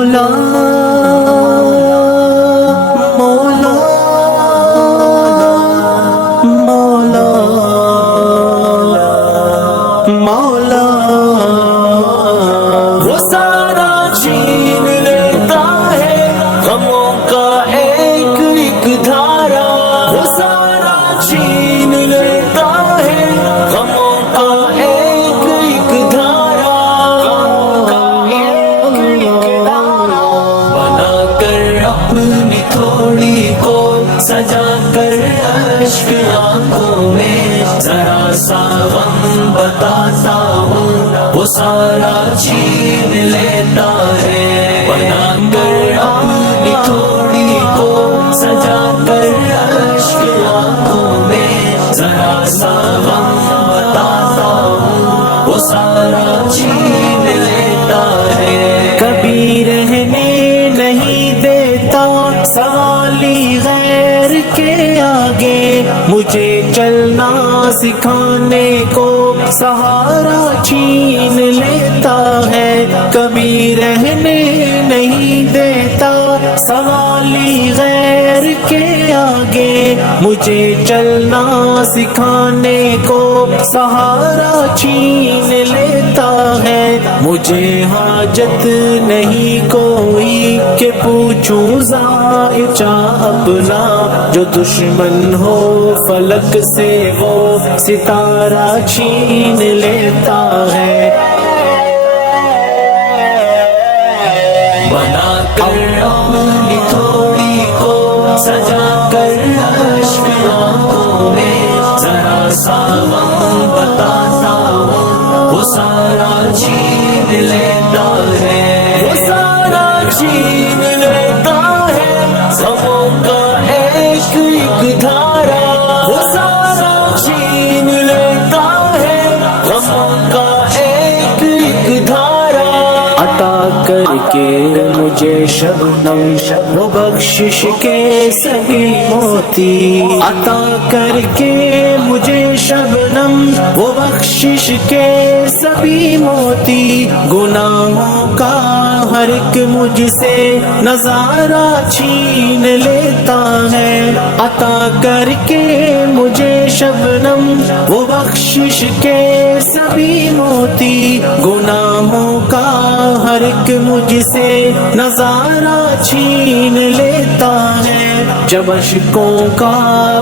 مولا مولا مولا مولا وہ سارا چھین لیتا ہے غموں کا ایک ایک دھارا، وہ سارا چھین لیتا ہے غموں کا ایک ایک دھارا، بنا کر اپنی تھوڑی کو سجا کر اشک آنکھوں میں ذرا سا غم بتاتا ہوں، وہ سارا چھین لیتا ہے، بنا کر اپنی تھوڑی کو سجا کر اشک آنکھوں میں ذرا سا غم بتاتا ہوں، وہ سارا چھین لیتا ہے، کبھی رہنے نہیں دیتا سوالی غیر کے آگے، مجھے چلنا سکھانے کو سہارا چھین لیتا ہے، کبھی رہنے نہیں دیتا سوالی غیر کے آگے، مجھے چلنا سکھانے کو سہارا چھین لیتا ہے، مجھے حاجت نہیں کوئی کہ پوچھوں ذائچہ اپنا، جو دشمن ہو فلک سے وہ ستارہ چھین لیتا ہے، بنا کر اپنی تھوڑی کو سجا کر اشک آنکھوں میں ذرا سا غم بتاتا ہوں، وہ سارا چھین لیتا ہے، وہ سارا چھین لیتا ہے غموں کا ایک ایک دھارا، وہ سارا چھین لیتا ہے غموں کا ایک ایک دھارا، عطا کر کے مجھے شبنم وہ بخشش کے سبھی موتی، عطا کر کے مجھے شبنم وہ بخشش کے سبھی موتی، گناہوں کا ہر ایک مجھ سے نظارہ چھین لیتا ہے، عطا کر کے مجھے شبنم وہ بخشش کے سبھی موتی، گناہوں کا ہر ایک مجھ سے نظارہ چھین لیتا ہے، جب اشکوں کا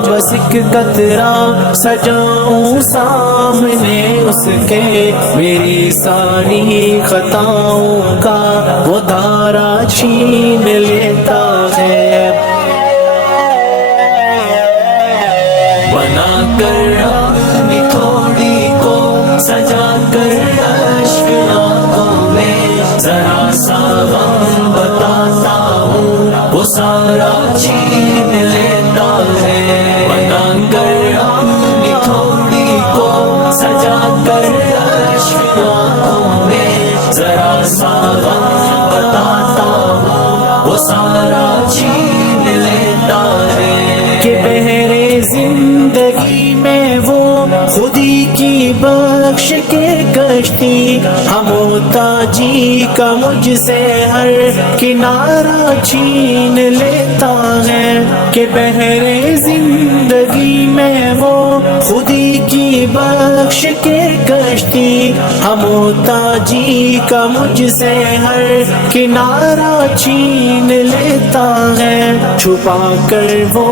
بس ایک قطرہ سجاؤں سامنے اس کے، میری ساری خطاؤں کا وہ دھارا چھین لیتا ہے، بنا کر اپنی تھوڑی کو سجا کر اشک آنکھوں میں ذرا سا غم بتاتا ہوں، وہ سارا چھین لیتا ہے، بنا کر اپنی تھوڑی کو سجا کر اشک آنکھوں میں ذرا سا غم بتاتا ہوں، وہ سارا چھین لیتا ہے، کہ بحر زندگی میں وہ خودی کی بخش کے کشتی، ہم محتاجی کا مجھ سے ہر کنارہ چھین لیتا ہے، کہ بحر زندگی میں وہ خودی کی بخش کے کشتی، ہم محتاجی کا مجھ سے ہر کنارہ چھین لیتا ہے، چھپا کر وہ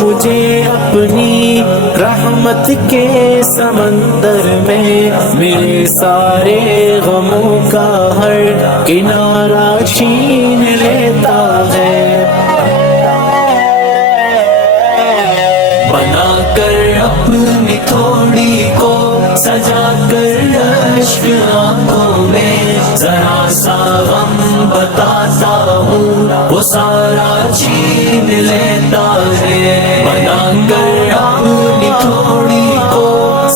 مجھے اپنی رحمت کے سمندر میں میرے سارے غموں کا ہر کنارہ چھین لیتا ہے، بنا کر اپنی تھوڑی کو سجا کر اشک آنکھوں میں ذرا سا غم بتاتا ہوں، وہ سارا چھین لیتا ہے، بنا کر اپنی تھوڑی کو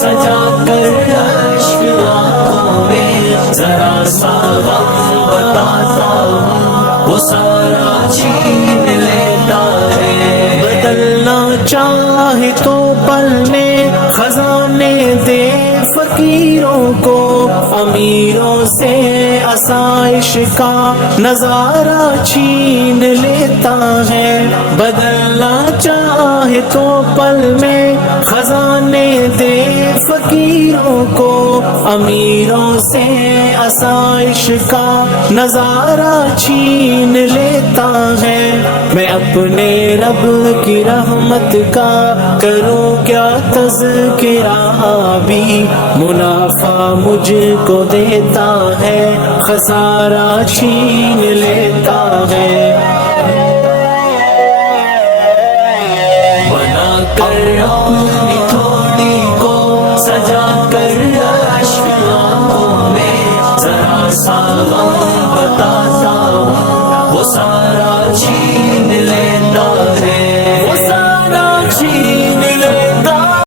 سجا کر اشک آنکھوں میں ذرا سا غم بتاتا ہوں، وہ سارا چھین لیتا ہے، بدلنا چاہے تو پل میں خزانے دے فقیروں کو، امیروں سے آسائش کا نظارہ چھین لیتا ہے، بدلنا چاہے تو پل میں خزانے دے فقیروں کو، امیروں سے آسائش کا نظارہ چھین لیتا ہے۔ میں اپنے رب کی رحمت کا کروں کیا تذکرہ، بھی منافع مجھ کو دیتا ہے، خسارہ چھین لیتا ہے۔ بنا کر